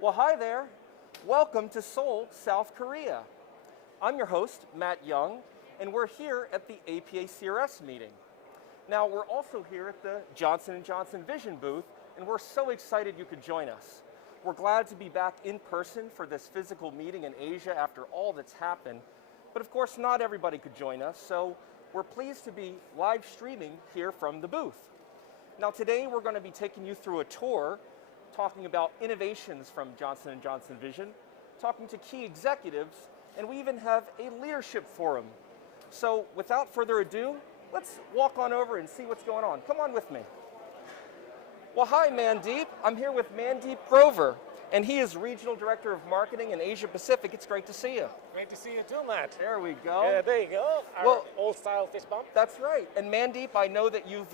Well, hi there. Welcome to Seoul, South Korea. I'm your host, Matt Young, and we're here at the APACRS meeting. Now, we're also here at the Johnson & Johnson Vision booth, and we're so excited you could join us. We're glad to be back in person for this physical meeting in Asia after all that's happened. But of course, not everybody could join us, so we're pleased to be live streaming here from the booth. Now, today we're going to be taking you through a tour talking about innovations from Johnson & Johnson Vision, talking to key executives, and we even have a leadership forum. So without further ado, let's walk on over and see what's going on. Come on with me. Well, hi Mandeep. I'm here with Mandeep Grover, and he is Regional Director of Marketing in Asia Pacific. It's great to see you. Great to see you too, Matt. There we go. Yeah, there you go. Our old style fist bump. That's right. And Mandeep, I know that you've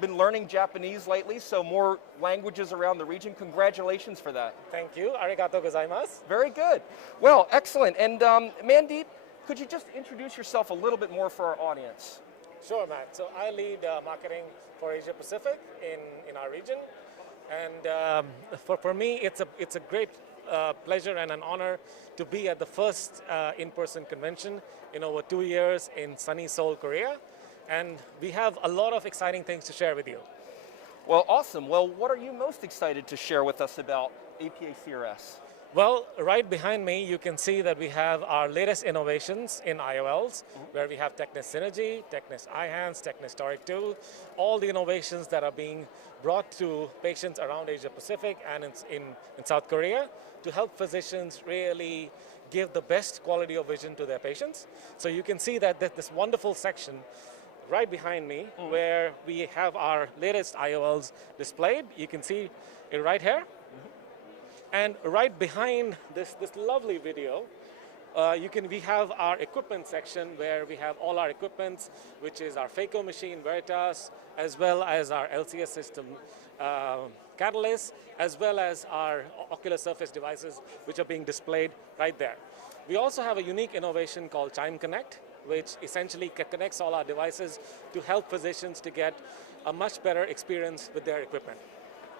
been learning Japanese lately, so more languages around the region. Congratulations for that. Thank you. Arigatou gozaimasu. Very good. Well, excellent. And Mandeep, could you just introduce yourself a little bit more for our audience? Sure, Matt. So I lead marketing for Asia Pacific in our region. And for me, it's a great pleasure and an honor to be at the first in-person convention in over 2 years in sunny Seoul, Korea. And we have a lot of exciting things to share with you. Well, awesome. Well, what are you most excited to share with us about APACRS? Well, right behind me, you can see that we have our latest innovations in IOLs, where we have Tecnus Synergy, Tecnus Eyehearnt, Tecnus Toric 2, all the innovations that are being brought to patients around Asia Pacific and in South Korea to help physicians really give the best quality of vision to their patients. So you can see that this wonderful section right behind me, where we have our latest IOLs displayed. You can see it right here. And right behind this lovely video, we have our equipment section where we have all our equipments, which is our phaco machine, Veritas, as well as our LCS system, Catalyst, as well as our ocular surface devices, which are being displayed right there. We also have a unique innovation called Chime Connect, which essentially connects all our devices to help physicians to get a much better experience with their equipment.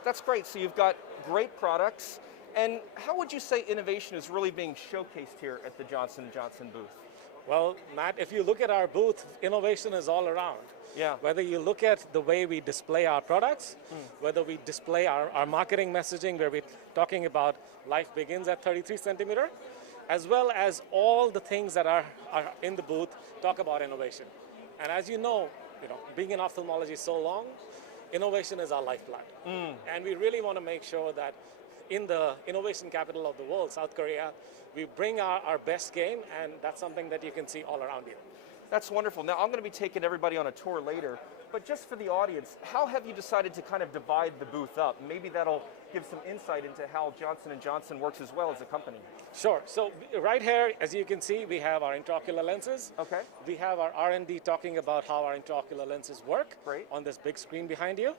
That's great. So you've got great products. And how would you say innovation is really being showcased here at the Johnson & Johnson booth? Well, Matt, if you look at our booth, innovation is all around. Yeah. Whether you look at the way we display our products, whether we display our marketing messaging, where we're talking about life begins at 33 centimeter, as well as all the things that are in the booth talk about innovation. And as you know, being in ophthalmology so long, innovation is our lifeblood. And we really want to make sure that in the innovation capital of the world, South Korea, we bring our best game, and that's something that you can see all around you. That's wonderful. Now, I'm going to be taking everybody on a tour later, but just for the audience, how have you decided to kind of divide the booth up? Maybe that'll give some insight into how Johnson & Johnson works as well as a company. Sure. So right here, as you can see, we have our intraocular lenses. Okay. We have our R&D talking about how our intraocular lenses work. Great. On this big screen behind you.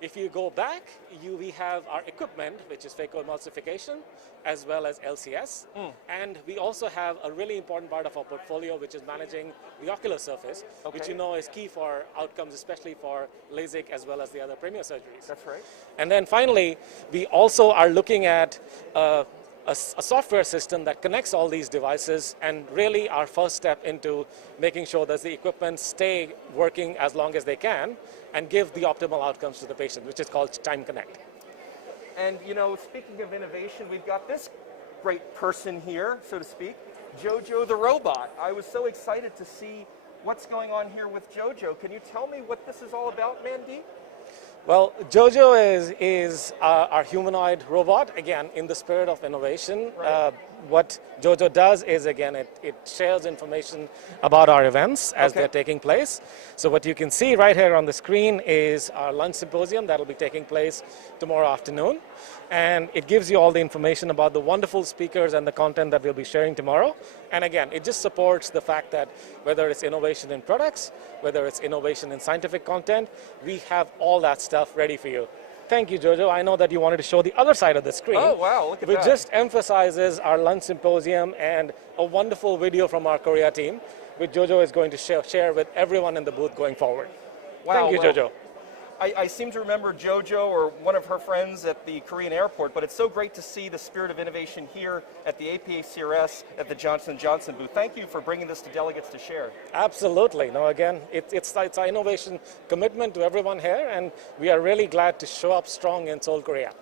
If you go back, we have our equipment, which is phacoemulsification, as well as LCS. And we also have a really important part of our portfolio, which is managing the ocular surface, which you know is key for outcomes, especially for LASIK as well as the other premier surgeries. That's right. And then finally, we also are looking at a software system that connects all these devices, and really our first step into making sure that the equipment stay working as long as they can and give the optimal outcomes to the patient, which is called Chime Connect. And speaking of innovation, we've got this great person here, so to speak, Jojo the robot. I was so excited to see what's going on here with Jojo. Can you tell me what this is all about, Mandeep? Well, Jojo is our humanoid robot, again, in the spirit of innovation. Right. What Jojo does is, again, it shares information about our events as they're taking place. So what you can see right here on the screen is our lunch symposium that will be taking place tomorrow afternoon. And it gives you all the information about the wonderful speakers and the content that we'll be sharing tomorrow. And again, it just supports the fact that whether it's innovation in products, whether it's innovation in scientific content, we have all that stuff ready for you. Thank you, Jojo. I know that you wanted to show the other side of the screen. Oh, wow, look at that. Which just emphasizes our lunch symposium and a wonderful video from our Korea team, which Jojo is going to share with everyone in the booth going forward. Wow, Thank you, Jojo. I seem to remember JoJo or one of her friends at the Korean airport, but it's so great to see the spirit of innovation here at the APACRS at the Johnson & Johnson booth. Thank you for bringing this to delegates to share. Absolutely. No, again, it's our innovation commitment to everyone here, and we are really glad to show up strong in Seoul, Korea.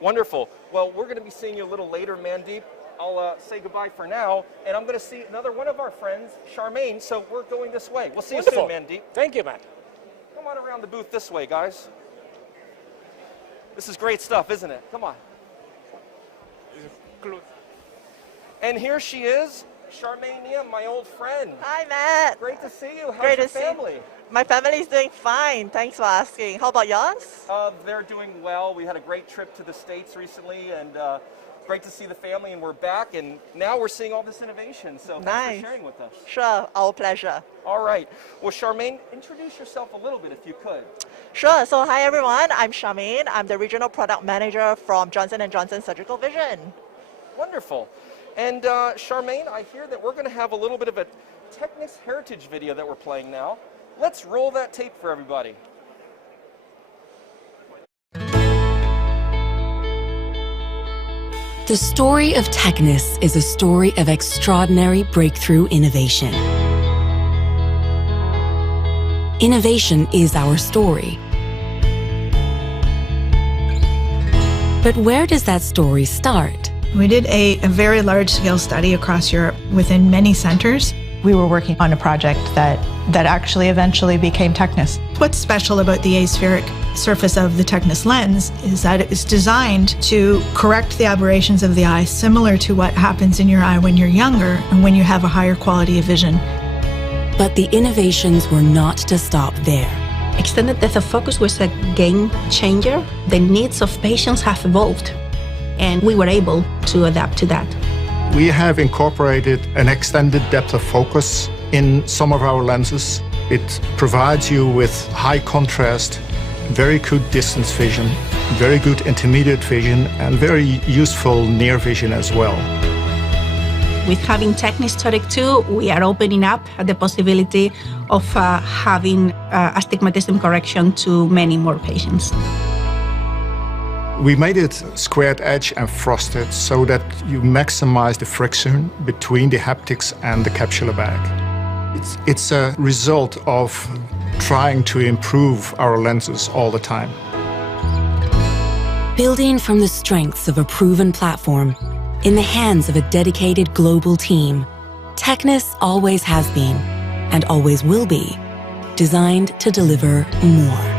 Wonderful. Well, we're going to be seeing you a little later, Mandeep. I'll say goodbye for now, and I'm going to see another one of our friends, Charmaine, so we're going this way. We'll see Wonderful. you soon, Mandeep. Thank you, Matt. Come on around the booth this way, guys. This is great stuff, isn't it? Come on. And here she is, Charmaine, my old friend. Hi, Matt. Great to see you. How's Great your to see family? My family is doing fine. Thanks for asking. How about yours? They're doing well. We had a great trip to the States recently, and great to see the family, and we're back, and now we're seeing all this innovation, so Nice. thanks for sharing with us. Sure, our pleasure. All right. Well, Charmaine, introduce yourself a little bit if you could. Sure. So, hi everyone. I'm Charmaine. I'm the regional product manager from Johnson & Johnson Surgical Vision. Wonderful. And Charmaine, I hear that we're going to have a little bit of a Tecnus heritage video that we're playing now. Let's roll that tape for everybody. The story of Tecnus is a story of extraordinary breakthrough innovation. Innovation is our story. But where does that story start? We did a very large-scale study across Europe within many centers. We were working on a project that actually eventually became Tecnus. What's special about the aspheric surface of the Tecnus lens is that it is designed to correct the aberrations of the eye, similar to what happens in your eye when you're younger and when you have a higher quality of vision. But the innovations were not to stop there. Extended depth of focus was a game changer. The needs of patients have evolved, and we were able to adapt to that. We have incorporated an extended depth of focus in some of our lenses. It provides you with high contrast, very good distance vision, very good intermediate vision, and very useful near vision as well. With having Tecnus Toric 2, we are opening up the possibility of having astigmatism correction to many more patients. We made it squared edge and frosted so that you maximize the friction between the haptics and the capsular bag. It's a result of trying to improve our lenses all the time. Building from the strengths of a proven platform, in the hands of a dedicated global team, Tecnus always has been, and always will be, designed to deliver more.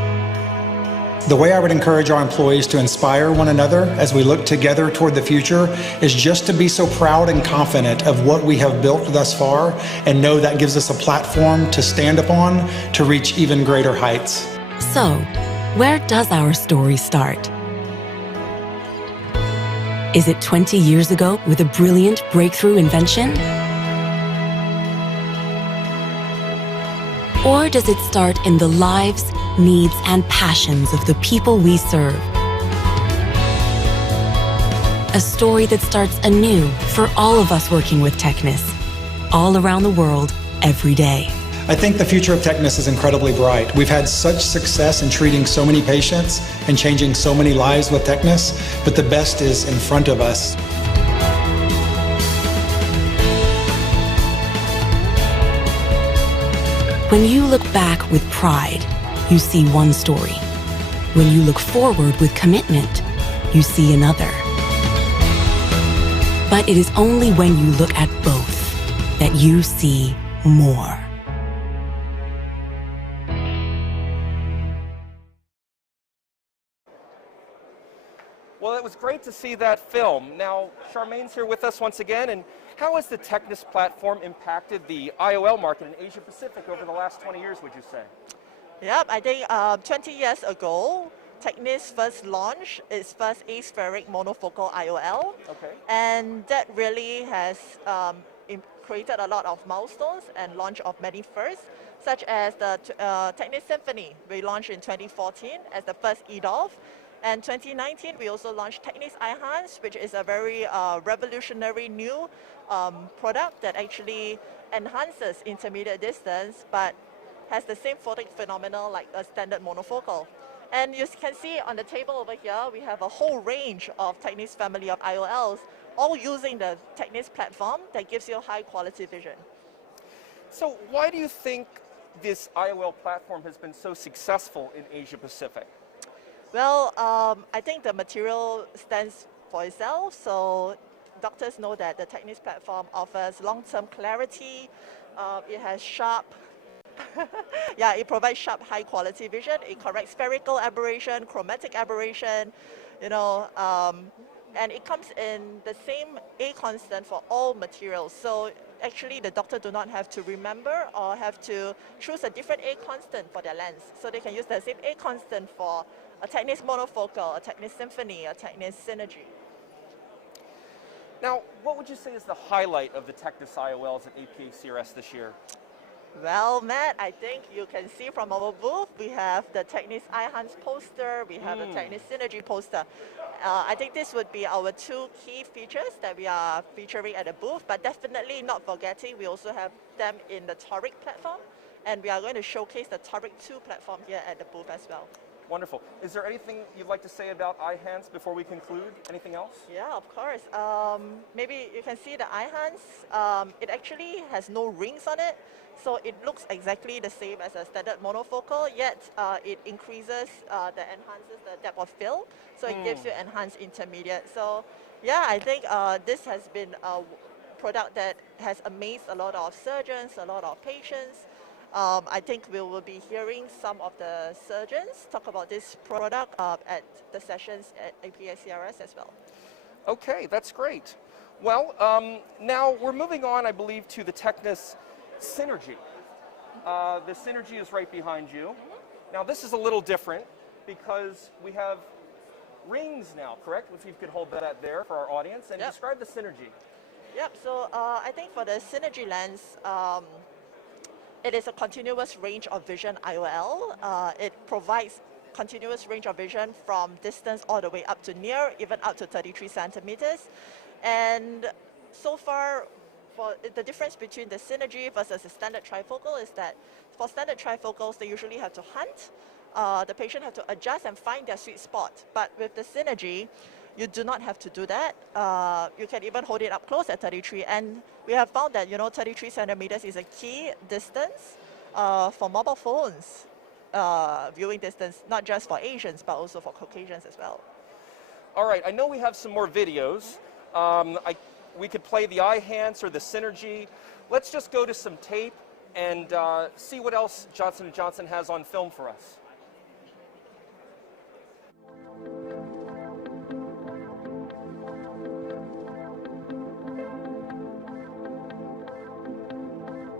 The way I would encourage our employees to inspire one another as we look together toward the future is just to be so proud and confident of what we have built thus far, and know that gives us a platform to stand upon to reach even greater heights. So, where does our story start? Is it 20 years ago with a brilliant breakthrough invention? Or does it start in the lives, needs, and passions of the people we serve? A story that starts anew for all of us working with Tecnus, all around the world, every day. I think the future of Tecnus is incredibly bright. We've had such success in treating so many patients and changing so many lives with Tecnus, but the best is in front of us. When you look back with pride, you see one story. When you look forward with commitment, you see another. But it is only when you look at both that you see more. Well, it was great to see that film. Now, Charmaine's here with us once again, and how has the Tecnus platform impacted the IOL market in Asia Pacific over the last 20 years, would you say? Yep, I think 20 years ago, Tecnus first launched its first aspheric monofocal IOL. Okay. And that really has created a lot of milestones and launch of many firsts, such as the Tecnus Symphony we launched in 2014 as the first EDOF. And 2019, we also launched Tecnus Eyehearnt, which is a very revolutionary new product that actually enhances intermediate distance, but has the same photic phenomenon like a standard monofocal. And you can see on the table over here, we have a whole range of Tecnis family of IOLs, all using the Tecnis platform that gives you high quality vision. So why do you think this IOL platform has been so successful in Asia Pacific? Well, I think the material stands for itself. So doctors know that the Tecnis platform offers long-term clarity. It has sharp, yeah, it provides sharp, high-quality vision. It corrects spherical aberration, chromatic aberration, you know, and it comes in the same A constant for all materials. So actually, the doctor do not have to remember or have to choose a different A constant for their lens. So they can use the same A constant for a Tecnis monofocal, a Tecnis Symphony, a Tecnis Synergy. Now, what would you say is the highlight of the Tecnus IOLs at APACRS this year? Well, Matt, I think you can see from our booth, we have the Tecnus Eyehearnt poster, we have the Tecnis Synergy poster. I think this would be our two key features that we are featuring at the booth, but definitely not forgetting, we also have them in the Toric platform, and we are going to showcase the Toric 2 platform here at the booth as well. Wonderful. Is there anything you'd like to say about Eyehearts before we conclude? Anything else? Yeah, of course. Maybe you can see the Eyehearts. It actually has no rings on it, so it looks exactly the same as a standard monofocal, yet it increases, enhances the depth of field, so it gives you enhanced intermediate. So yeah, I think this has been a product that has amazed a lot of surgeons, a lot of patients. I think we will be hearing some of the surgeons talk about this product at the sessions at APACRS as well. Okay, that's great. Well, now we're moving on, I believe, to the Tecnus Synergy. The Synergy is right behind you. Now, this is a little different because we have rings now, correct? If you could hold that out there for our audience and describe the Synergy. Yep, so I think for the Synergy lens, it is a continuous range of vision IOL. It provides continuous range of vision from distance all the way up to near, even up to 33 centimeters. And so far, for the difference between the Synergy versus the standard trifocal is that for standard trifocals, they usually have to hunt. The patient have to adjust and find their sweet spot. But with the Synergy, you do not have to do that. You can even hold it up close at 33. And we have found that, 33 centimeters is a key distance for mobile phones viewing distance, not just for Asians, but also for Caucasians as well. All right, I know we have some more videos. We could play the Eyehearts or the Synergy. Let's just go to some tape and see what else Johnson & Johnson has on film for us.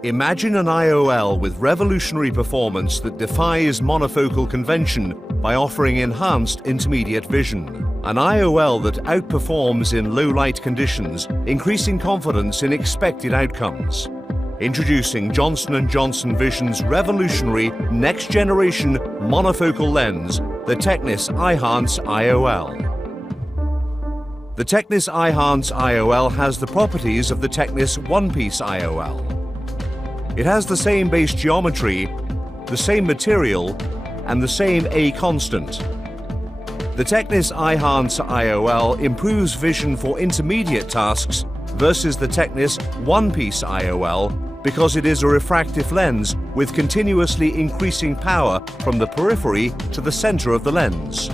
Imagine an IOL with revolutionary performance that defies monofocal convention by offering enhanced intermediate vision. An IOL that outperforms in low light conditions, increasing confidence in expected outcomes. Introducing Johnson & Johnson Vision's revolutionary next-generation monofocal lens, the Tecnus Eyehearnt IOL. The Tecnus Eyehearnt IOL has the properties of the Tecnus one-piece IOL. It has the same base geometry, the same material, and the same A constant. The Tecnus Eyehearnt IOL improves vision for intermediate tasks versus the Tecnus one-piece IOL because it is a refractive lens with continuously increasing power from the periphery to the center of the lens.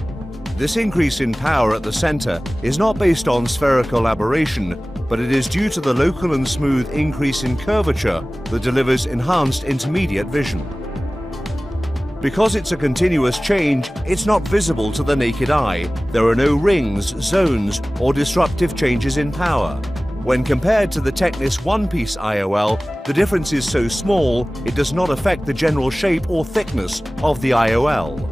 This increase in power at the center is not based on spherical aberration, but it is due to the local and smooth increase in curvature that delivers enhanced intermediate vision. Because it's a continuous change, it's not visible to the naked eye. There are no rings, zones, or disruptive changes in power. When compared to the Tecnus one-piece IOL, the difference is so small, it does not affect the general shape or thickness of the IOL.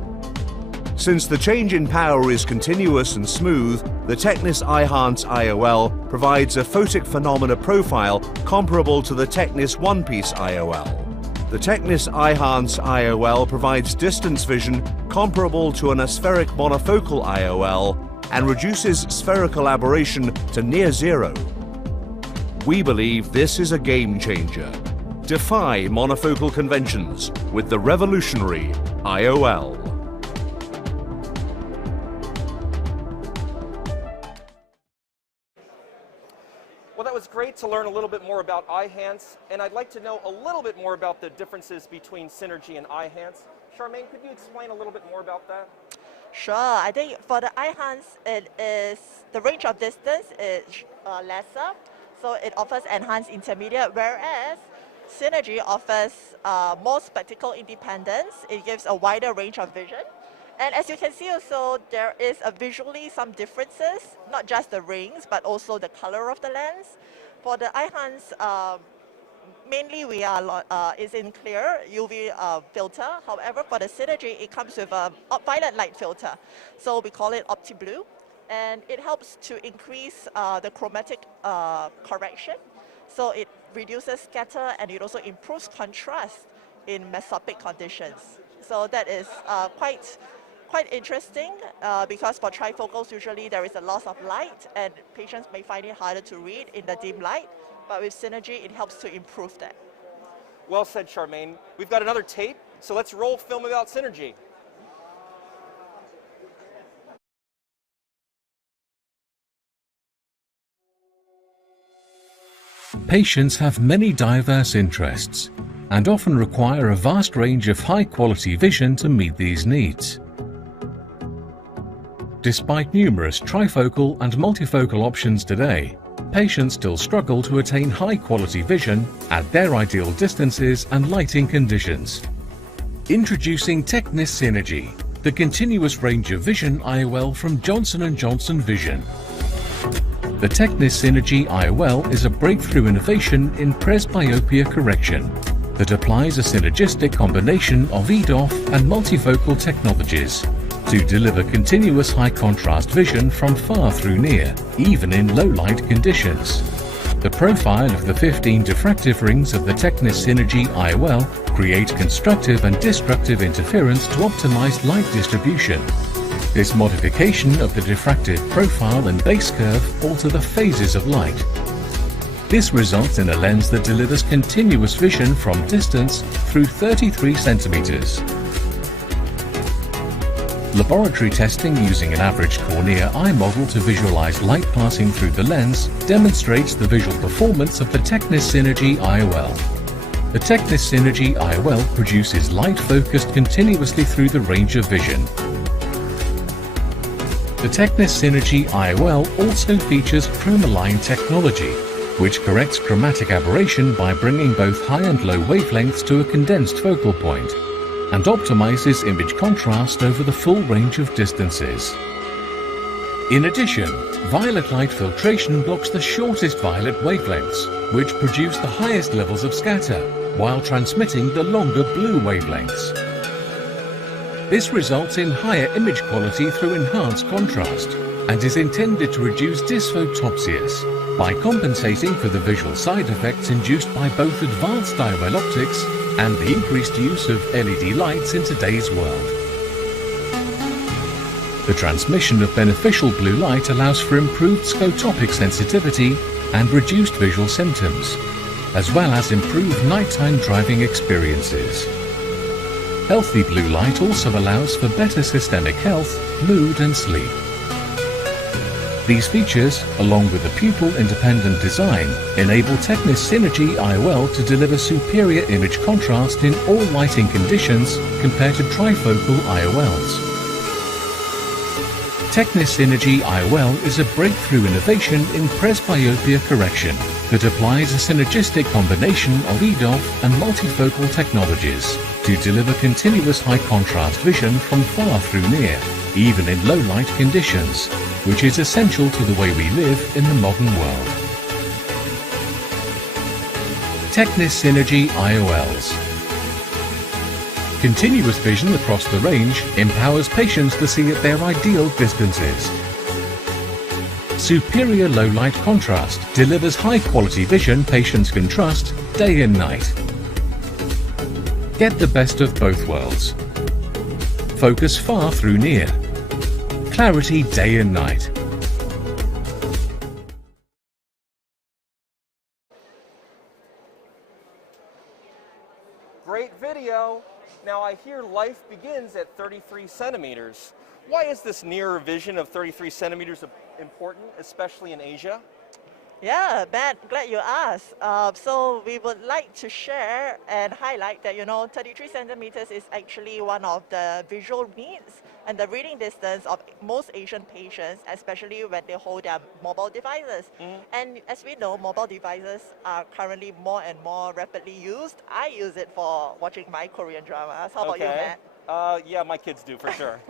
Since the change in power is continuous and smooth, the Tecnus Eyehearnt IOL provides a photic phenomena profile comparable to the Tecnus one-piece IOL. The Tecnus Eyehearnt IOL provides distance vision comparable to an aspheric monofocal IOL and reduces spherical aberration to near zero. We believe this is a game changer. Defy monofocal conventions with the revolutionary IOL. great to learn a little bit more about Eyehearnt, and I'd like to know a little bit more about the differences between Synergy and Eyehearnt. Charmaine, could you explain a little bit more about that? Sure. I think for the Eyehearnt, it is the range of distance is lesser, so it offers enhanced intermediate, whereas Synergy offers more spectacle independence. It gives a wider range of vision. And as you can see also, there is visually some differences, not just the rings, but also the color of the lens. For the Eyehearnt, mainly we are is in clear UV filter. However, for the Synergy, it comes with a violet light filter. So we call it OptiBlue. And it helps to increase the chromatic correction. So it reduces scatter and it also improves contrast in mesopic conditions. So that is quite interesting because for trifocals, usually there is a loss of light and patients may find it harder to read in the dim light. But with Synergy, it helps to improve that. Well said, Charmaine. We've got another tape, so let's roll film about Synergy. Patients have many diverse interests and often require a vast range of high-quality vision to meet these needs. Despite numerous trifocal and multifocal options today, patients still struggle to attain high-quality vision at their ideal distances and lighting conditions. Introducing Tecnus Synergy, the continuous range of vision IOL from Johnson & Johnson Vision. The Tecnus Synergy IOL is a breakthrough innovation in presbyopia correction that applies a synergistic combination of EDOF and multifocal technologies to deliver continuous high-contrast vision from far through near, even in low-light conditions. The profile of the 15 diffractive rings of the Tecnus Synergy IOL create constructive and destructive interference to optimize light distribution. This modification of the diffractive profile and base curve alter the phases of light. This results in a lens that delivers continuous vision from distance through 33 centimeters. Laboratory testing using an average cornea eye model to visualize light passing through the lens demonstrates the visual performance of the Tecnus Synergy IOL. The Tecnus Synergy IOL produces light focused continuously through the range of vision. The Tecnus Synergy IOL also features ChromaLine technology, which corrects chromatic aberration by bringing both high and low wavelengths to a condensed focal point, and optimizes image contrast over the full range of distances. In addition, violet light filtration blocks the shortest violet wavelengths, which produce the highest levels of scatter, while transmitting the longer blue wavelengths. This results in higher image quality through enhanced contrast, and is intended to reduce dysphotopsias by compensating for the visual side effects induced by both advanced IOL optics and the increased use of LED lights in today's world. The transmission of beneficial blue light allows for improved scotopic sensitivity and reduced visual symptoms, as well as improved nighttime driving experiences. Healthy blue light also allows for better systemic health, mood and sleep. These features, along with the pupil-independent design, enable Tecnus Synergy IOL to deliver superior image contrast in all lighting conditions compared to trifocal IOLs. Tecnus Synergy IOL is a breakthrough innovation in presbyopia correction that applies a synergistic combination of EDOF and multifocal technologies to deliver continuous high-contrast vision from far through near, even in low-light conditions, which is essential to the way we live in the modern world. Tecnus Synergy IOLs. Continuous vision across the range empowers patients to see at their ideal distances. Superior low-light contrast delivers high-quality vision patients can trust day and night. Get the best of both worlds. Focus far through near. Clarity day and night. Great video. Now I hear life begins at 33 centimeters. Why is this nearer vision of 33 centimeters important, especially in Asia? Yeah, Matt, glad you asked. So we would like to share and highlight that, 33 centimeters is actually one of the visual needs and the reading distance of most Asian patients, especially when they hold their mobile devices. And as we know, mobile devices are currently more and more rapidly used. I use it for watching my Korean dramas. How about you, Matt? Yeah, my kids do for sure.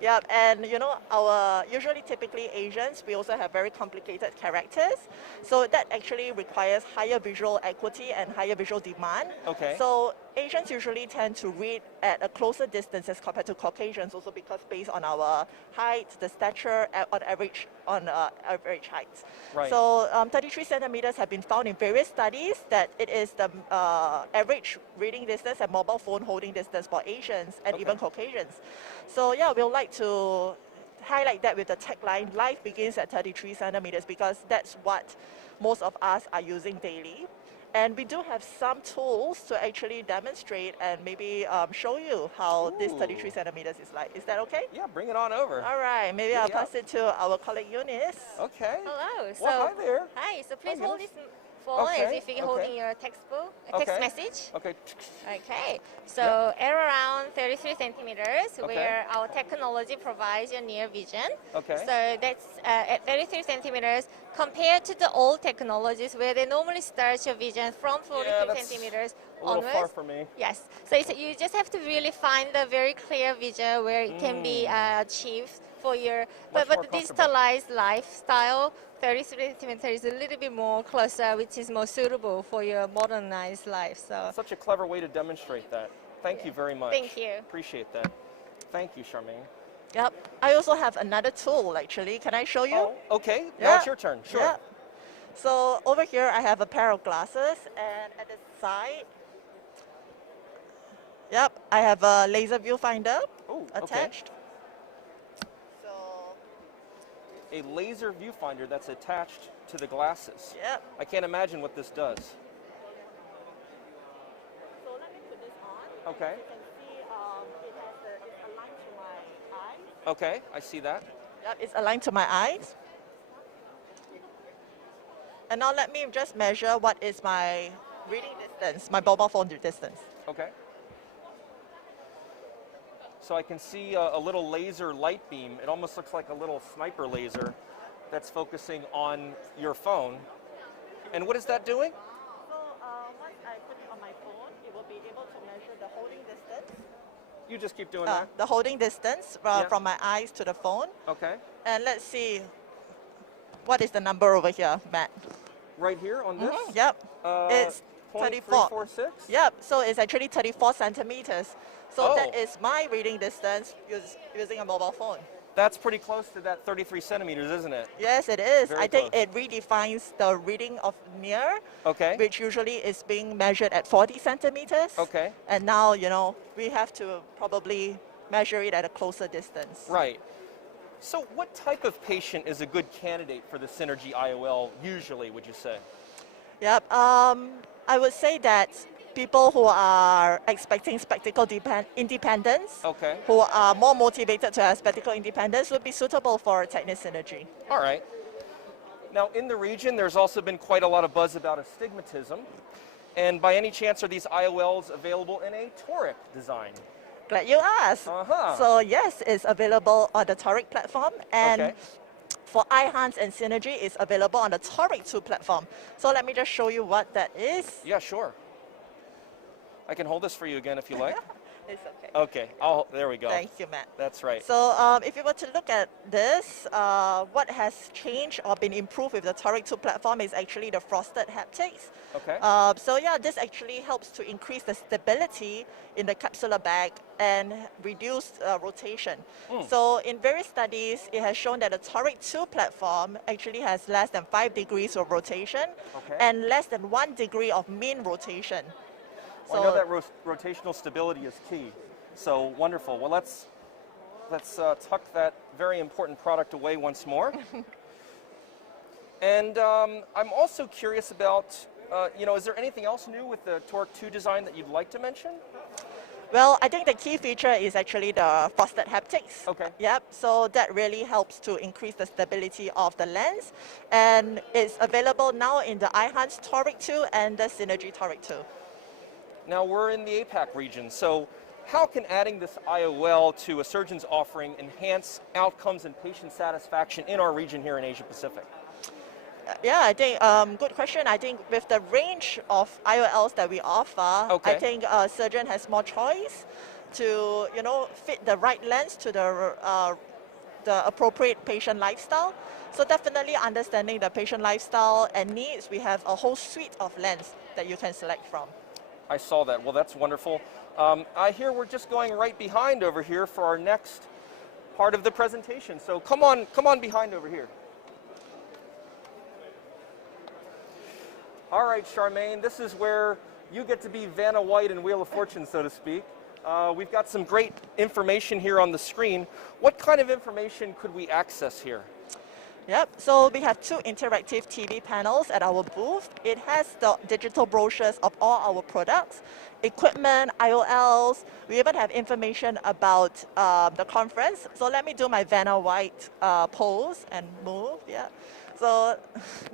Yeah, and our typically Asians, we also have very complicated characters, so that actually requires higher visual acuity and higher visual demand. Okay. So Asians usually tend to read at a closer distance as compared to Caucasians, also because based on our height, the stature, on average height. Right. So 33 centimeters have been found in various studies that it is the average reading distance and mobile phone holding distance for Asians and even Caucasians. So yeah, we'd like to highlight that with the tagline, life begins at 33 centimeters, because that's what most of us are using daily. And we do have some tools to actually demonstrate and maybe show you how this 33 centimeters is like. Is that okay? Yeah, bring it on over. All right, maybe I'll pass it to our colleague Eunice. Okay. Hello. So, well, hi there. Hi. So please Hi, hold Eunice. this phone as if you're holding your textbook, text message. Okay. Okay. So at around 33 centimeters, where our technology provides you near vision. Okay. So that's at 33 centimeters compared to the old technologies where they normally start your vision from 43 centimeters a little onwards. far for me. Yes. So you just have to really find a very clear vision where it can be achieved for your, but the digitalized lifestyle, 33 centimeters is a little bit more closer, which is more suitable for your modernized life. So such a clever way to demonstrate that. Thank you very much. Thank you. Appreciate that. Thank you, Charmaine. Yep. I also have another tool, actually. Can I show you? Oh, okay. Now it's your turn. Sure. Yeah. So over here, I have a pair of glasses, and at the side, I have a laser viewfinder attached. So a laser viewfinder that's attached to the glasses. Yep. I can't imagine what this does. So let me put this on. Okay. As you can see, it's aligned to my eyes. Okay, I see that. Yep, it's aligned to my eyes. And now let me just measure what is my reading distance, my mobile phone distance. Okay. So I can see a little laser light beam. It almost looks like a little sniper laser that's focusing on your phone. And what is that doing? So once I put it on my phone, it will be able to measure the holding distance. You just keep doing that? The holding distance from my eyes to the phone. Okay. And let's see, what is the number over here, Matt? Right here on this? Yep. It's 34. 0.346? Yep, so it's actually 34 centimeters. So that is my reading distance using a mobile phone. That's pretty close to that 33 centimeters, isn't it? Yes, it is. Very I think close. it redefines the reading of near, Okay. which usually is being measured at 40 centimeters. Okay. And now, we have to probably measure it at a closer distance. Right. So what type of patient is a good candidate for the Synergy IOL usually, would you say? Yep. I would say that people who are expecting spectacle independence, who are more motivated to have spectacle independence, would be suitable for Tecnus Synergy. All right. Now, in the region, there's also been quite a lot of buzz about astigmatism. And by any chance, are these IOLs available in a toric design? Glad you asked. So yes, it's available on the toric platform, and for Eyehearnt and Synergy, it's available on the toric 2 platform. So let me just show you what that is. Yeah, sure. I can hold this for you again if you like. It's okay. Okay, there we go. Thank you, Matt. That's right. So if you were to look at this, what has changed or been improved with the Toric 2 platform is actually the frosted haptics. Okay. So yeah, this actually helps to increase the stability in the capsular bag and reduce rotation. So in various studies, it has shown that the Toric 2 platform actually has less than 5 degrees of rotation and less than 1 degree of mean rotation. Well, I know that rotational stability is key. So wonderful. Well, let's tuck that very important product away once more. And I'm also curious about, is there anything else new with the Toric 2 design that you'd like to mention? Well, I think the key feature is actually the frosted haptics. Okay. Yep. So that really helps to increase the stability of the lens, and it's available now in the Eyehearnt Toric 2 and the Synergy Toric 2. Now we're in the APAC region, so how can adding this IOL to a surgeon's offering enhance outcomes and patient satisfaction in our region here in Asia Pacific? Yeah, I think good question. I think with the range of IOLs that we offer, I think a surgeon has more choice to fit the right lens to the appropriate patient lifestyle. So definitely understanding the patient lifestyle and needs, we have a whole suite of lens that you can select from. I saw that. Well, that's wonderful. I hear we're just going right behind over here for our next part of the presentation. So come on behind over here. All right, Charmaine, this is where you get to be Vanna White and Wheel of Fortune, so to speak. We've got some great information here on the screen. What kind of information could we access here? Yep, so we have 2 interactive TV panels at our booth. It has the digital brochures of all our products, equipment, IOLs. We even have information about the conference. So let me do my Vanna White pose and move, yeah. So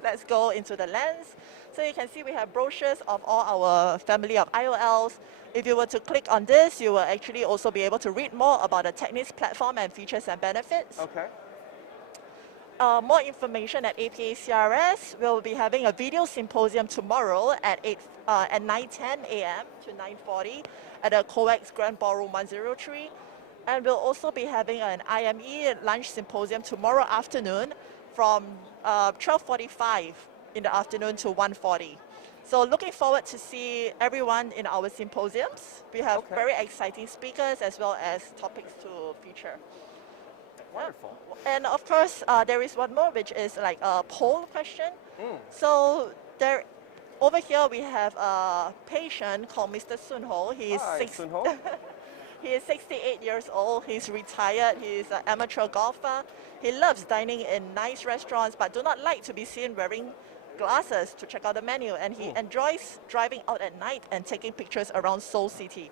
let's go into the lens. So you can see we have brochures of all our family of IOLs. If you were to click on this, you will actually also be able to read more about the Tecnus platform and features and benefits. Okay. More information at APACRS. We'll be having a video symposium tomorrow at 9:10 a.m. to 9:40 at the COEX Grand Ballroom 103. And we'll also be having an IME lunch symposium tomorrow afternoon from 12:45 in the afternoon to 1:40. So looking forward to see everyone in our symposiums. We have very exciting speakers as well as topics to feature. Wonderful. And of course, there is one more, which is like a poll question. So over here we have a patient called Mr. Sunho. He is Sunho. He is 68 years old. He's retired. He's an amateur golfer. He loves dining in nice restaurants, but do not like to be seen wearing glasses to check out the menu. And he enjoys driving out at night and taking pictures around Seoul City.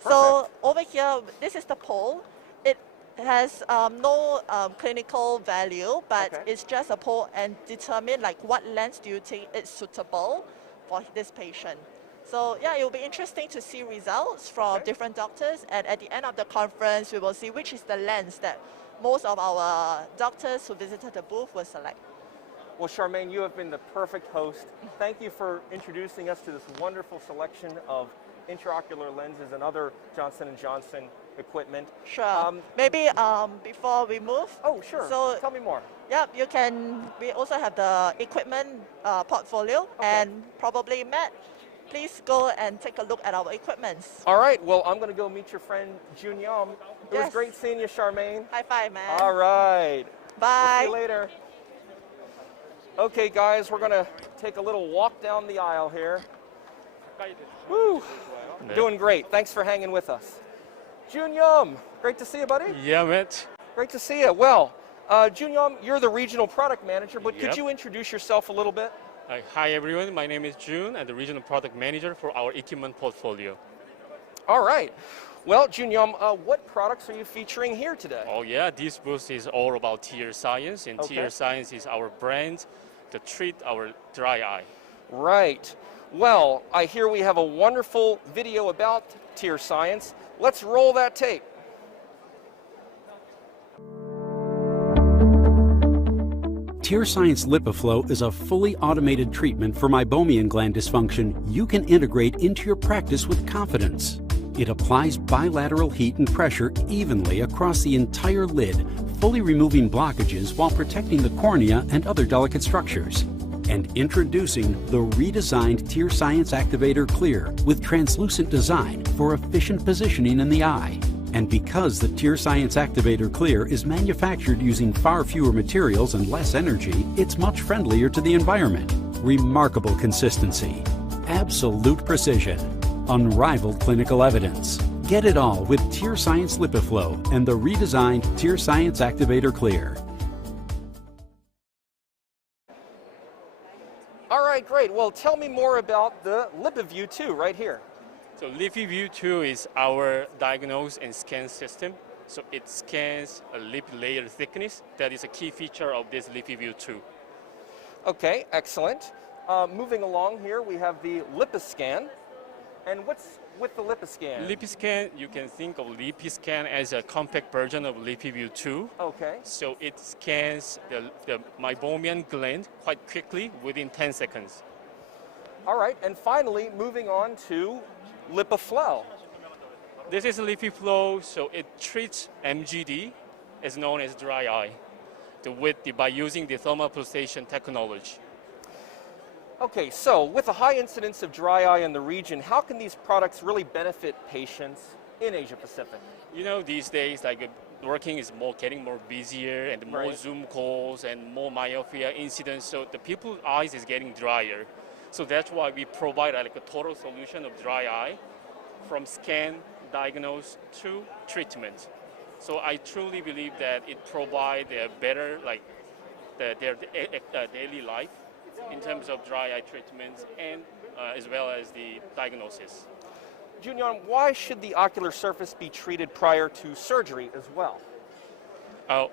So over here, this is the poll. It has no clinical value, but it's just a poll and determine like what lens do you think is suitable for this patient. So yeah, it will be interesting to see results from different doctors, and at the end of the conference, we will see which is the lens that most of our doctors who visited the booth will select. Well, Charmaine, you have been the perfect host. Thank you for introducing us to this wonderful selection of intraocular lenses and other Johnson & Johnson equipment. Sure. Maybe before we move. Oh, sure. So tell me more. Yep, you can. We also have the equipment portfolio, and probably Matt, please go and take a look at our equipments. All right. Well, I'm going to go meet your friend Jun Yum. It was great seeing you, Charmaine. High five, man. All right. Bye. We'll see you later. Okay, guys, we're going to take a little walk down the aisle here. Woo! Doing great. Thanks for hanging with us. Jun Yum, great to see you, buddy. Yeah, Matt. Great to see you. Well, Jun Yum, you're the regional product manager, but could you introduce yourself a little bit? Hi, everyone. My name is Jun. I'm the regional product manager for our equipment portfolio. All right. Well, Jun Yum, what products are you featuring here today? Oh, yeah. This booth is all about Tear Science, and Tear Science is our brand to treat our dry eye. Right. Well, I hear we have a wonderful video about Tear Science. Let's roll that tape. Tear Science LipiFlow is a fully automated treatment for meibomian gland dysfunction you can integrate into your practice with confidence. It applies bilateral heat and pressure evenly across the entire lid, fully removing blockages while protecting the cornea and other delicate structures. And introducing the redesigned Tear Science Activator Clear with translucent design for efficient positioning in the eye. And because the Tear Science Activator Clear is manufactured using far fewer materials and less energy, it's much friendlier to the environment. Remarkable consistency, absolute precision, unrivaled clinical evidence. Get it all with Tear Science LipiFlow and the redesigned Tear Science Activator Clear. All right, great. Well, tell me more about the LipiView 2 right here. So LipiView 2 is our diagnose and scan system. So it scans a lip layer thickness. That is a key feature of this LipiView 2. Okay, excellent. Moving along here, we have the LipiScan. And what's with the LipiScan? LipiScan, you can think of LipiScan as a compact version of LipiView 2. Okay. So it scans the meibomian gland quite quickly within 10 seconds. All right, and finally, moving on to LipiFlow. This is LipiFlow, so it treats MGD, as known as dry eye, by using the thermal pulsation technology. Okay, so with a high incidence of dry eye in the region, how can these products really benefit patients in Asia Pacific? You know, these days, working is getting more busier and more Right. Zoom calls and more myopia incidents. So the people's eyes is getting drier. So that's why we provide a total solution of dry eye from scan, diagnose to treatment. So I truly believe that it provides a better, their daily life in terms of dry eye treatments and as well as the diagnosis. Junyon, why should the ocular surface be treated prior to surgery as well? When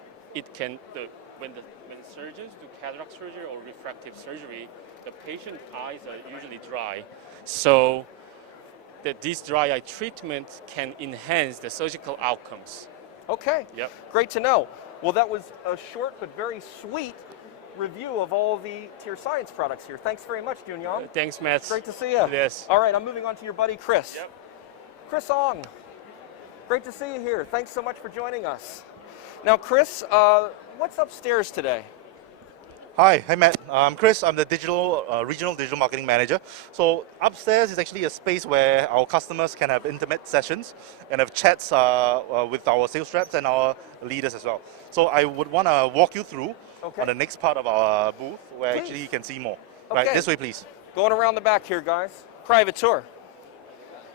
surgeons do cataract surgery or refractive surgery, the patient's eyes are usually dry. So this dry eye treatment can enhance the surgical outcomes. Okay, Yep. great to know. Well, that was a short but very sweet review of all the Tier Science products here. Thanks very much, Junyon. Thanks, Matt. Great to see you. Yes. All right, I'm moving on to your buddy, Chris. Yep. Chris Ong, great to see you here. Thanks so much for joining us. Now, Chris, what's upstairs today? Hi, Matt. I'm Chris. I'm the regional digital marketing manager. So upstairs is actually a space where our customers can have intimate sessions and have chats with our sales reps and our leaders as well. So I would want to walk you through on the next part of our booth where Please. actually you can see more. Okay. Right, this way, please. Going around the back here, guys. Private tour.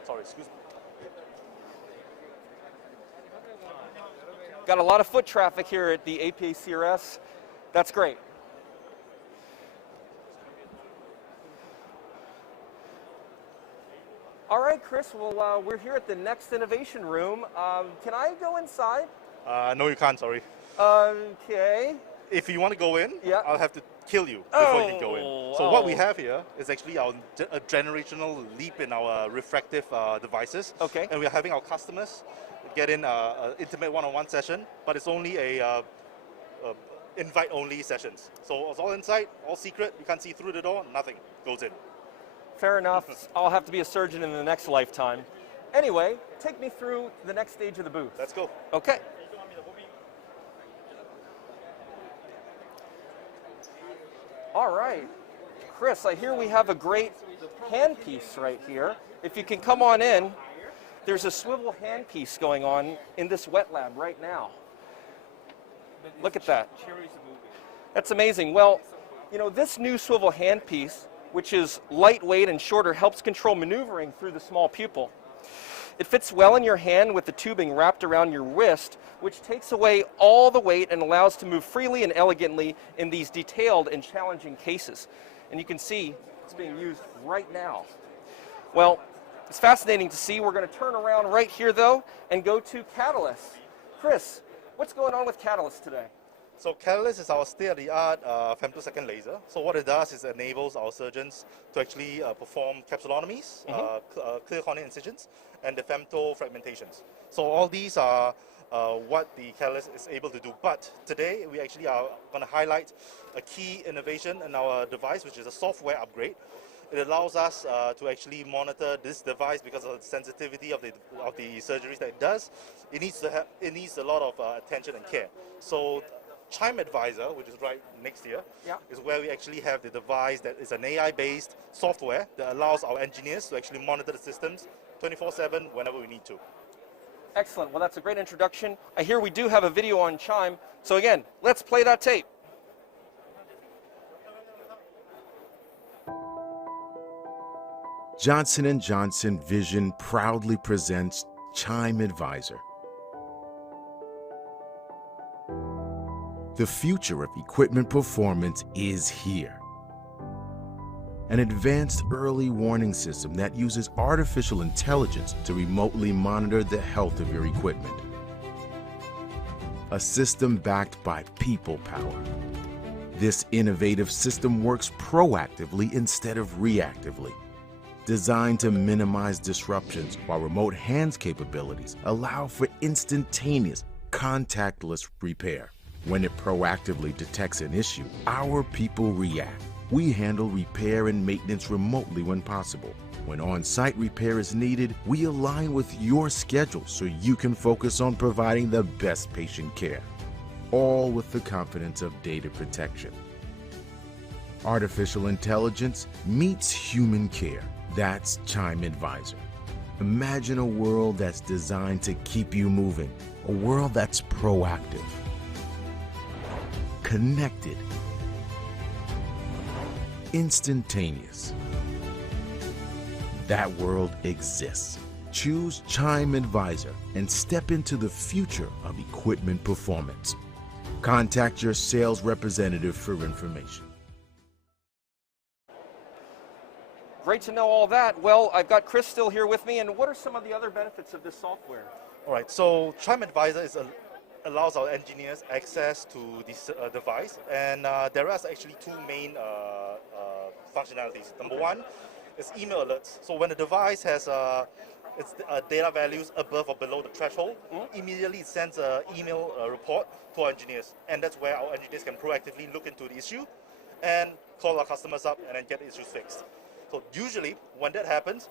Sorry, excuse me. Got a lot of foot traffic here at the APACRS. That's great. All right, Chris, well, we're here at the Next Innovation Room. Can I go inside? No, you can't, sorry. Okay. If you want to go in, Yeah. I'll have to kill you before you can go in. So what we Oh. have here is actually a generational leap in our refractive devices. Okay. And we're having our customers get in an intimate one-on-one session, but it's only a invite-only sessions. So it's all inside, all secret. You can't see through the door. Nothing goes in. Fair enough. I'll have to be a surgeon in the next lifetime. Anyway, take me through the next stage of the booth. Let's go. Okay. All right. Chris, I hear we have a great handpiece right here. If you can come on in, there's a swivel handpiece going on in this wet lab right now. Look at that. That's amazing. Well, you know, this new swivel handpiece, which is lightweight and shorter, helps control maneuvering through the small pupil. It fits well in your hand with the tubing wrapped around your wrist, which takes away all the weight and allows to move freely and elegantly in these detailed and challenging cases. And you can see it's being used right now. Well, it's fascinating to see. We're going to turn around right here, though, and go to Catalyst. Chris, what's going on with Catalyst today? So Catalyst is our state-of-the-art femtosecond laser. So what it does is it enables our surgeons to actually perform capsulotomies, clear cornea incisions, and the femto fragmentations. So all these are what the Catalyst is able to do. But today we actually are going to highlight a key innovation in our device, which is a software upgrade. It allows us to actually monitor this device because of the sensitivity of the surgeries that it does. It needs a lot of attention and care. So Chime Advisor, which is right next here, is where we actually have the device that is an AI-based software that allows our engineers to actually monitor the systems 24/7 whenever we need to. Excellent. Well, that's a great introduction. I hear we do have a video on Chime. So again, let's play that tape. Johnson & Johnson Vision proudly presents Chime Advisor. The future of equipment performance is here. an advanced early warning system that uses artificial intelligence to remotely monitor the health of your equipment. A system backed by people power. This innovative system works proactively instead of reactively, designed to minimize disruptions while remote hands capabilities allow for instantaneous, contactless repair. When it proactively detects an issue, our people react. We handle repair and maintenance remotely when possible. When on-site repair is needed, we align with your schedule so you can focus on providing the best patient care, all with the confidence of data protection. Artificial intelligence meets human care. That's Chime Advisor. Imagine a world that's designed to keep you moving, a world that's proactive, connected, instantaneous. That world exists. Choose Chime Advisor and step into the future of equipment performance. Contact your sales representative for information. Great to know all that. Well, I've got Chris still here with me, and what are some of the other benefits of this software? All right, so Chime Advisor allows our engineers access to this device, and there are actually two main functionalities. Number one is email alerts. So when the device has its data values above or below the threshold, immediately it sends an email report to our engineers, and that's where our engineers can proactively look into the issue and call our customers up and then get the issues fixed. So usually when that happens,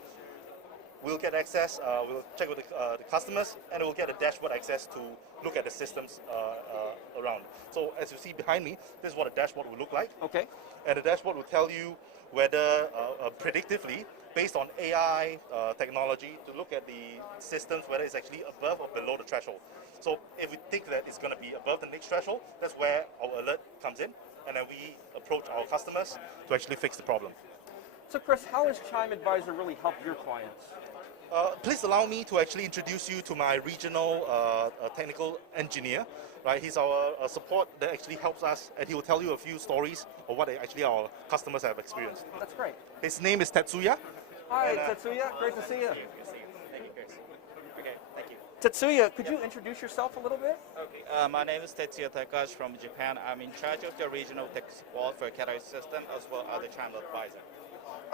we'll get access, we'll check with the customers, and we'll get a dashboard access to look at the systems around. So as you see behind me, this is what a dashboard will look like. Okay. And the dashboard will tell you whether predictively, based on AI technology, to look at the systems, whether it's actually above or below the threshold. So if we think that it's going to be above the next threshold, that's where our alert comes in, and then we approach our customers to actually fix the problem. So Chris, how has Chime Advisor really helped your clients? Please allow me to actually introduce you to my regional technical engineer. Right, he's our support that actually helps us, and he will tell you a few stories of what actually our customers have experienced. That's great. His name is Tetsuya. Hi, Tetsuya. Great to see you. Thank you, Chris. Okay, thank you. Tetsuya, could you introduce yourself a little bit? Okay, my name is Tetsuya Takashi from Japan. I'm in charge of the regional tech support for cataract system as well as the Chime Advisor.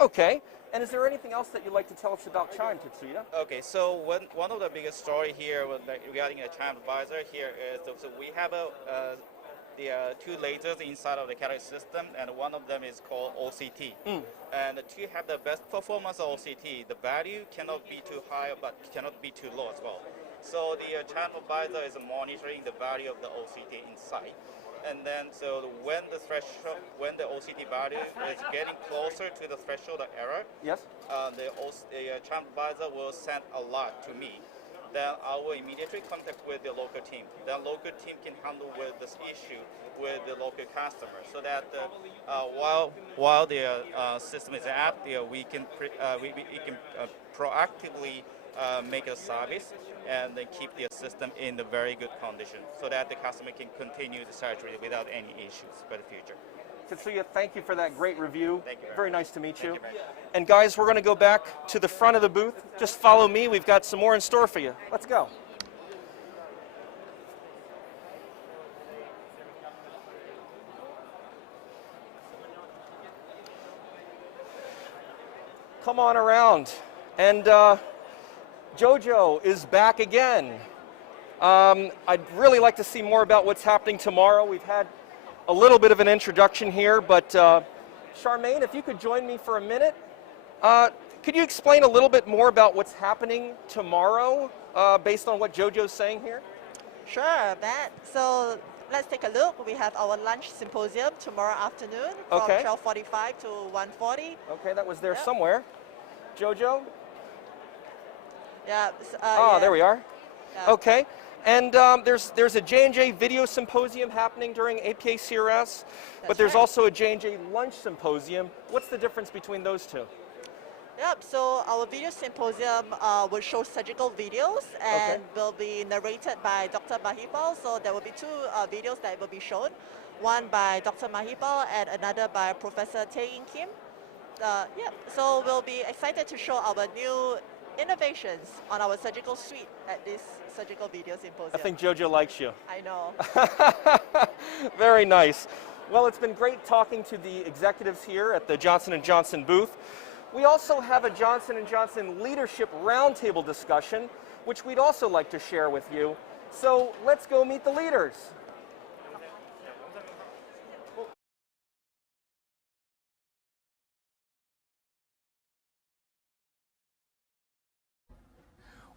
Okay, and is there anything else that you'd like to tell us about Chime, Tetsuya? Okay, so one of the biggest story here regarding the Chime Advisor here is so we have the two lasers inside of the cataract system, and one of them is called OCT. And to have the best performance of OCT, the value cannot be too high, but cannot be too low as well. So the Chime Advisor is monitoring the value of the OCT inside. And then, so when the threshold, when the OCT value is getting closer to the threshold of error, yes, the Chime Advisor will send a alert to me. Then I will immediately contact with the local team. Then local team can handle with this issue with the local customer, so that while the system is active, we can proactively make a service and then keep the system in the very good condition so that the customer can continue the surgery without any issues for the future. Tetsuya, thank you for that great review. Thank you very nice to meet you. Thank you. And guys, we're going to go back to the front of the booth. Just follow me. We've got some more in store for you. Let's go. Come on around. And Jojo is back again. I'd really like to see more about what's happening tomorrow. We've had a little bit of an introduction here, but Charmaine, if you could join me for a minute. Could you explain a little bit more about what's happening tomorrow based on what Jojo's saying here? Sure, Matt. So let's take a look. We have our lunch symposium tomorrow afternoon from 12:45 to 1:40. Okay, that was there somewhere. Jojo? Yeah. There we are. Yeah. Okay. And there's a J&J video symposium happening during APA CRS, but there's also a J&J lunch symposium. What's the difference between those two? Yep, so our video symposium will show surgical videos and will be narrated by Dr. Mahipal. So there will be two videos that will be shown, one by Dr. Mahipal and another by Professor Tae-In Kim. So we'll be excited to show our new innovations on our surgical suite at this surgical video symposium. I think Jojo likes you. I know. Very nice. Well, it's been great talking to the executives here at the Johnson & Johnson booth. We also have a Johnson & Johnson Leadership Roundtable discussion, which we'd also like to share with you. So let's go meet the leaders.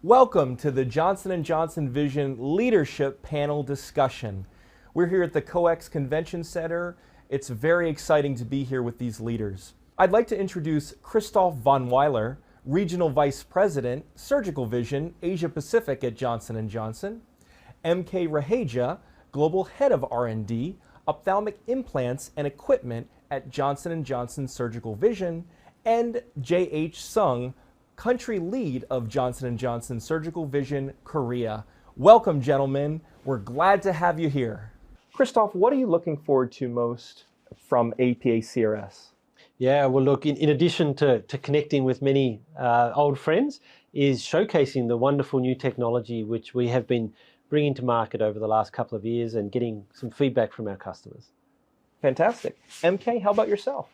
Welcome to the Johnson & Johnson Vision Leadership Panel discussion. We're here at the COEX Convention Center. It's very exciting to be here with these leaders. I'd like to introduce Christoph von Weiler, Regional Vice President, Surgical Vision, Asia Pacific at Johnson & Johnson, MK Raheja, Global Head of R&D, Ophthalmic Implants and Equipment at Johnson & Johnson Surgical Vision, and J.H. Sung, Country Lead of Johnson & Johnson Surgical Vision, Korea. Welcome, gentlemen. We're glad to have you here. Christoph, what are you looking forward to most from APACRS? Yeah, well, look, in addition to connecting with many old friends, is showcasing the wonderful new technology which we have been bringing to market over the last couple of years and getting some feedback from our customers. Fantastic. MK, how about yourself?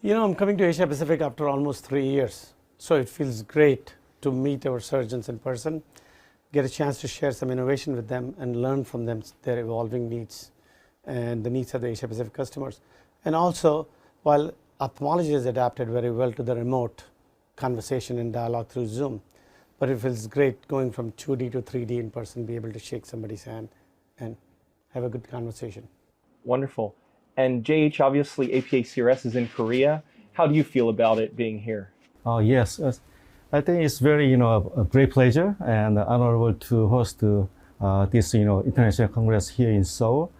You know, I'm coming to Asia Pacific after almost 3 years. So it feels great to meet our surgeons in person, get a chance to share some innovation with them and learn from them their evolving needs and the needs of the Asia Pacific customers. And also, while ophthalmology has adapted very well to the remote conversation and dialogue through Zoom, but it feels great going from 2D to 3D in person, be able to shake somebody's hand and have a good conversation. Wonderful. And JH, obviously APACRS is in Korea. How do you feel about it being here? Yes, I think it's very, a great pleasure and honorable to host this, international congress here in Seoul.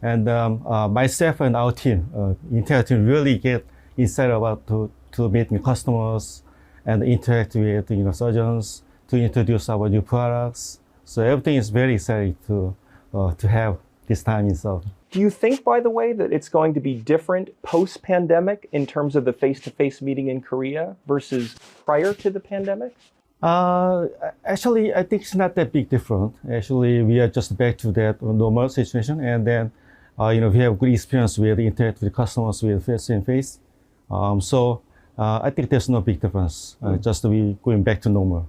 And myself and our team, entire team, really get excited about to meet new customers and interact with, surgeons to introduce our new products. So everything is very exciting to have this time in Seoul. Do you think, by the way, that it's going to be different post-pandemic in terms of the face-to-face meeting in Korea versus prior to the pandemic? Actually, I think it's not that big different. Actually, we are just back to that normal situation, and then, we have good experience with interact with customers with face-to-face. So I think there's no big difference. Just we going back to normal.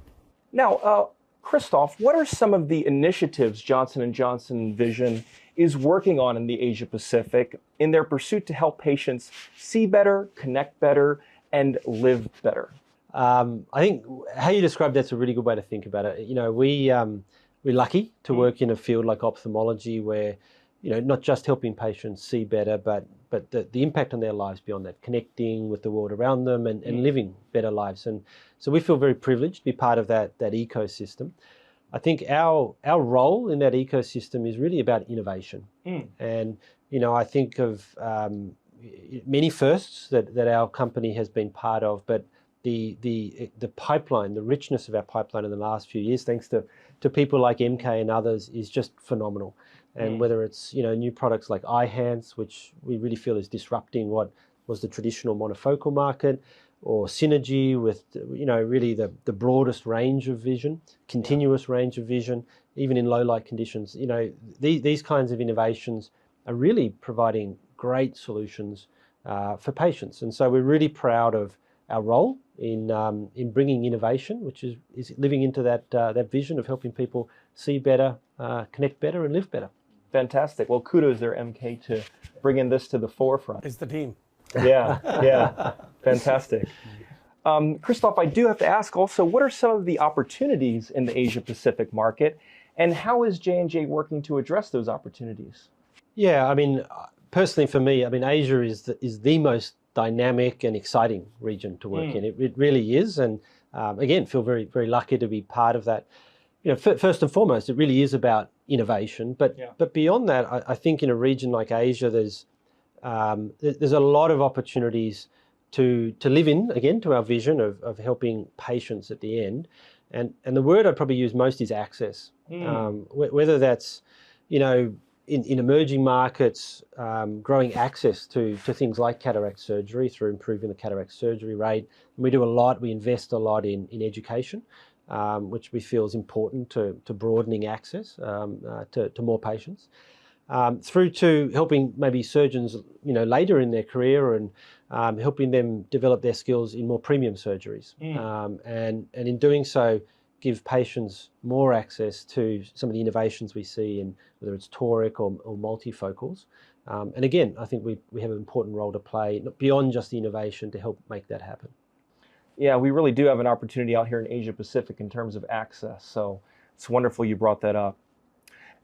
Now, Christoph, what are some of the initiatives Johnson & Johnson Vision is working on in the Asia Pacific in their pursuit to help patients see better, connect better, and live better? I think how you described that's a really good way to think about it. We're lucky to work in a field like ophthalmology where, not just helping patients see better, but the impact on their lives beyond that, connecting with the world around them and living better lives. And so we feel very privileged to be part of that ecosystem. I think our role in that ecosystem is really about innovation. And, I think of many firsts that our company has been part of, but the pipeline, the richness of our pipeline in the last few years, thanks to people like MK and others, is just phenomenal. And whether it's, new products like Eyehearnt, which we really feel is disrupting what was the traditional monofocal market, or Synergy with, really the broadest range of vision, continuous range of vision, even in low light conditions. These kinds of innovations are really providing great solutions for patients. And so we're really proud of our role in bringing innovation, which is living into that vision of helping people see better, connect better, and live better. Fantastic. Well, kudos there, MK, to bringing this to the forefront. It's the team. Yeah. Fantastic. Christoph, I do have to ask also, what are some of the opportunities in the Asia Pacific market, and how is J&J working to address those opportunities? Yeah, personally for me, Asia is the most dynamic and exciting region to work in. It really is, and again, feel very, very lucky to be part of that. First and foremost, it really is about innovation, but beyond that, I think in a region like Asia, there's a lot of opportunities to live in, again, to our vision of helping patients at the end. And the word I'd probably use most is access. Whether that's, in emerging markets, growing access to things like cataract surgery through improving the cataract surgery rate. And we do a lot, we invest a lot in education, which we feel is important to broadening access to more patients. Through to helping maybe surgeons, later in their career and helping them develop their skills in more premium surgeries. And in doing so, give patients more access to some of the innovations we see in whether it's toric or multifocals. And again, I think we have an important role to play beyond just the innovation to help make that happen. Yeah, we really do have an opportunity out here in Asia Pacific in terms of access. So it's wonderful you brought that up.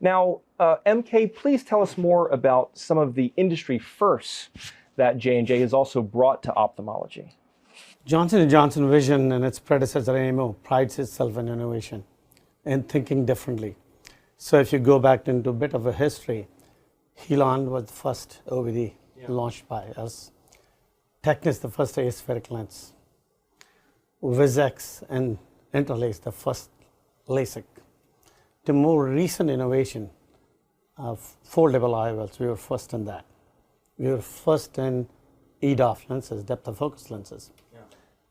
Now, MK, please tell us more about some of the industry firsts that J&J has also brought to ophthalmology. Johnson & Johnson Vision and its predecessor AMO prides itself in innovation and thinking differently. So if you go back into a bit of a history, Helan was the first OVD launched by us. Tecnus, the first aspheric lens. Vizex and Interlace, the first LASIK. The more recent innovation of foldable IOLs, we were first in that. We were first in EDOF lenses, depth of focus lenses.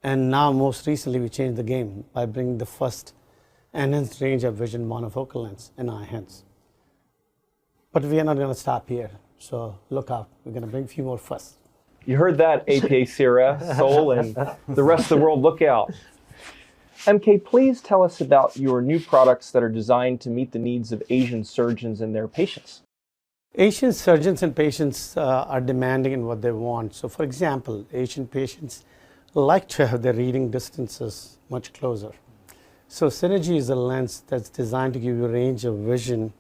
And now, most recently, we changed the game by bringing the first enhanced range of vision monofocal lens in our hands. But we are not going to stop here. So look out. We're going to bring a few more firsts. You heard that, APACRS, Seoul, and the rest of the world, look out. MK, please tell us about your new products that are designed to meet the needs of Asian surgeons and their patients. Asian surgeons and patients are demanding in what they want. So for example, Asian patients like to have their reading distances much closer. So Synergy is a lens that's designed to give you a range of vision,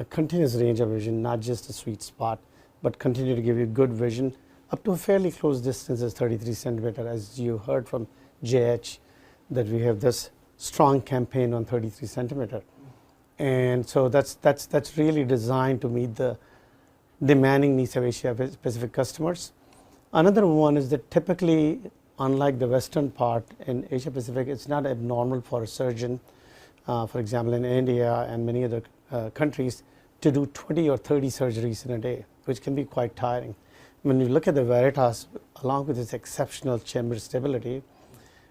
a continuous range of vision, not just a sweet spot, but continue to give you good vision up to a fairly close distance as 33 centimeter, as you heard from JH, that we have this strong campaign on 33 centimeter. And so that's really designed to meet the demanding needs of Asia Pacific customers. Another one is that typically, unlike the Western part in Asia Pacific, it's not abnormal for a surgeon, for example, in India and many other countries, to do 20 or 30 surgeries in a day, which can be quite tiring. When you look at the Veritas, along with its exceptional chamber stability,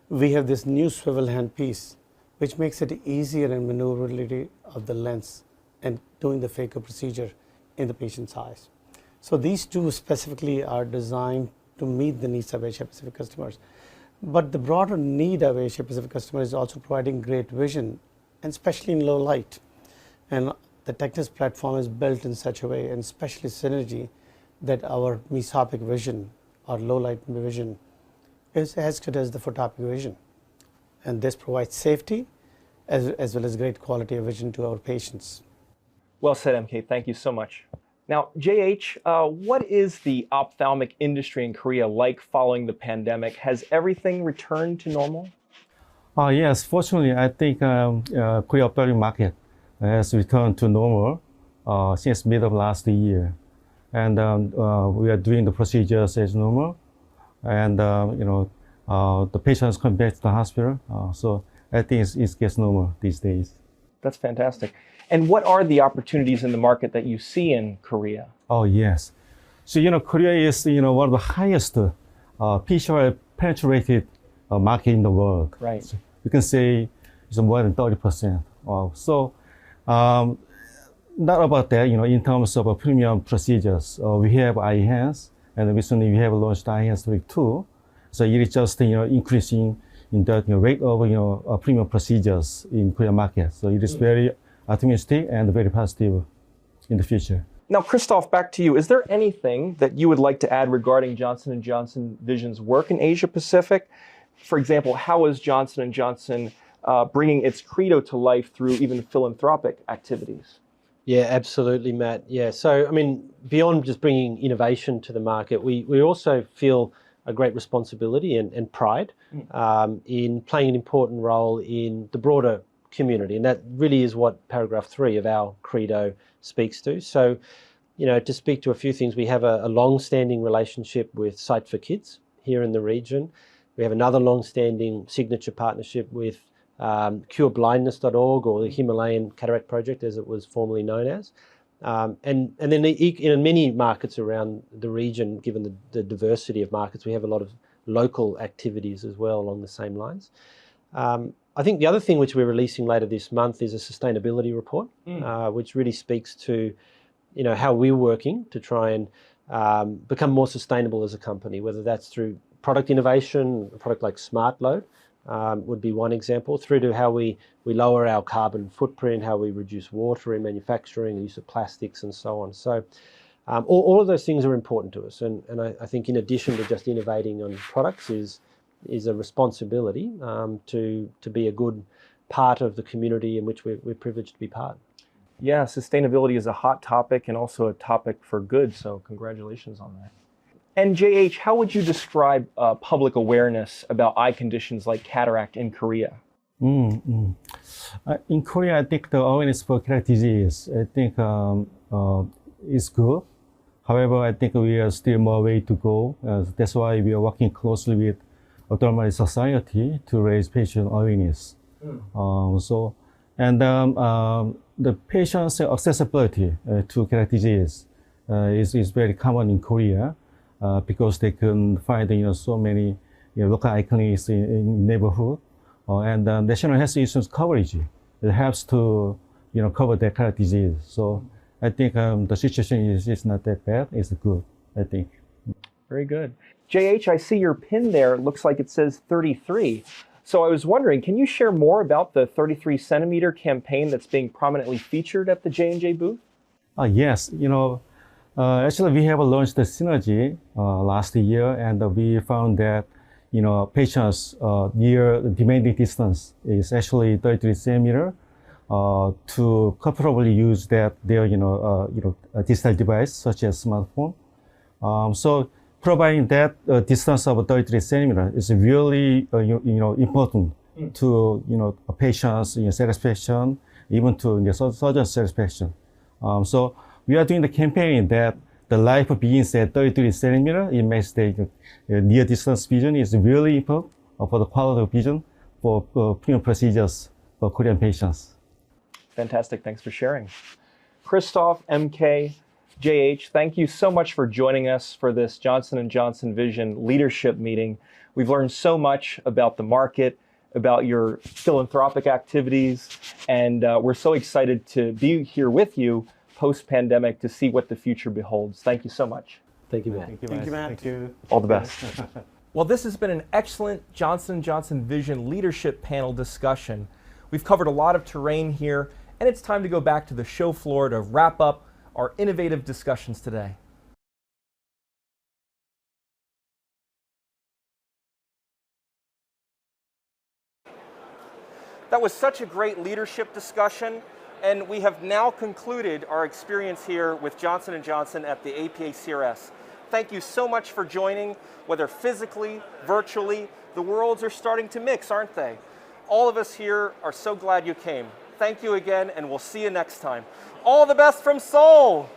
we have this new swivel handpiece, which makes it easier in maneuverability of the lens and doing the phaco procedure in the patient's eyes. So these two specifically are designed to meet the needs of Asia Pacific customers. But the broader need of Asia Pacific customers is also providing great vision, and especially in low light. And the Tecnus platform is built in such a way, and especially Synergy, that our mesopic vision or low light vision is as good as the photopic vision. And this provides safety as well as great quality of vision to our patients. Well said, MK. Thank you so much. Now, JH, what is the ophthalmic industry in Korea like following the pandemic? Has everything returned to normal? Yes, fortunately, I think Korea ophthalmic market has returned to normal since mid of last year. And we are doing the procedures as normal. And, the patients come back to the hospital. So I think it gets normal these days. That's fantastic. And what are the opportunities in the market that you see in Korea? Oh, yes. So, Korea is, one of the highest PCR penetrated market in the world. Right. So you can say it's more than 30%. So, not about that, in terms of premium procedures, we have Eyehearnt, and recently we have launched Eyehearnt 2. So it is just, increasing in the rate of, premium procedures in Korean market. So it is very optimistic and very positive in the future. Now, Christoph, back to you. Is there anything that you would like to add regarding Johnson & Johnson Vision's work in Asia Pacific? For example, how is Johnson & Johnson bringing its credo to life through even philanthropic activities? Yeah, absolutely, Matt. Yeah, so, beyond just bringing innovation to the market, we also feel a great responsibility and pride in playing an important role in the broader community. And that really is what paragraph 3 of our credo speaks to. So, to speak to a few things, we have a long-standing relationship with Sight for Kids here in the region. We have another long-standing signature partnership with cureblindness.org, or the Himalayan Cataract Project, as it was formerly known as. And then in many markets around the region, given the diversity of markets, we have a lot of local activities as well along the same lines. I think the other thing which we're releasing later this month is a sustainability report, which really speaks to, how we're working to try and become more sustainable as a company, whether that's through product innovation, a product like Smart Load would be one example, through to how we lower our carbon footprint, how we reduce water in manufacturing, use of plastics and so on. So all of those things are important to us. And I think in addition to just innovating on products is a responsibility to be a good part of the community in which we're privileged to be part. Yeah, sustainability is a hot topic and also a topic for good, so congratulations on that. And JH, how would you describe public awareness about eye conditions like cataract in Korea? In Korea, I think the awareness for cataract disease, I think is good. However, I think we are still more way to go. That's why we are working closely with Ophthalmology Society to raise patient awareness. The patient's accessibility to cataract disease is very common in Korea because they can find so many local eye clinics in neighborhood, and national health insurance coverage it helps to cover the cataract disease. So I think the situation is not that bad. It's good, I think. Very good. JH, I see your pin there. It looks like it says 33. So I was wondering, can you share more about the 33 centimeter campaign that's being prominently featured at the J&J booth? Yes, actually we have launched the Synergy last year, and we found that patients near demanding distance is actually 33 centimeter to comfortably use their digital device such as smartphone. So providing that distance of 33 centimeter is really important to a patient's satisfaction, even to surgeon satisfaction. So we are doing the campaign that the life begins at 33 centimeter. It makes the near distance vision is really important for the quality of vision for premium procedures for Korean patients. Fantastic. Thanks for sharing. Christoph, MK, JH, thank you so much for joining us for this Johnson & Johnson Vision leadership meeting. We've learned so much about the market, about your philanthropic activities, and we're so excited to be here with you post-pandemic to see what the future beholds. Thank you so much. Thank you, Matt. Thank you, Matt. Thank you. All the best. Well, this has been an excellent Johnson & Johnson Vision leadership panel discussion. We've covered a lot of terrain here, and it's time to go back to the show floor to wrap up our innovative discussions today. That was such a great leadership discussion, and we have now concluded our experience here with Johnson & Johnson at the APACRS. Thank you so much for joining, whether physically, virtually. The worlds are starting to mix, aren't they? All of us here are so glad you came. Thank you again, and we'll see you next time. All the best from Seoul!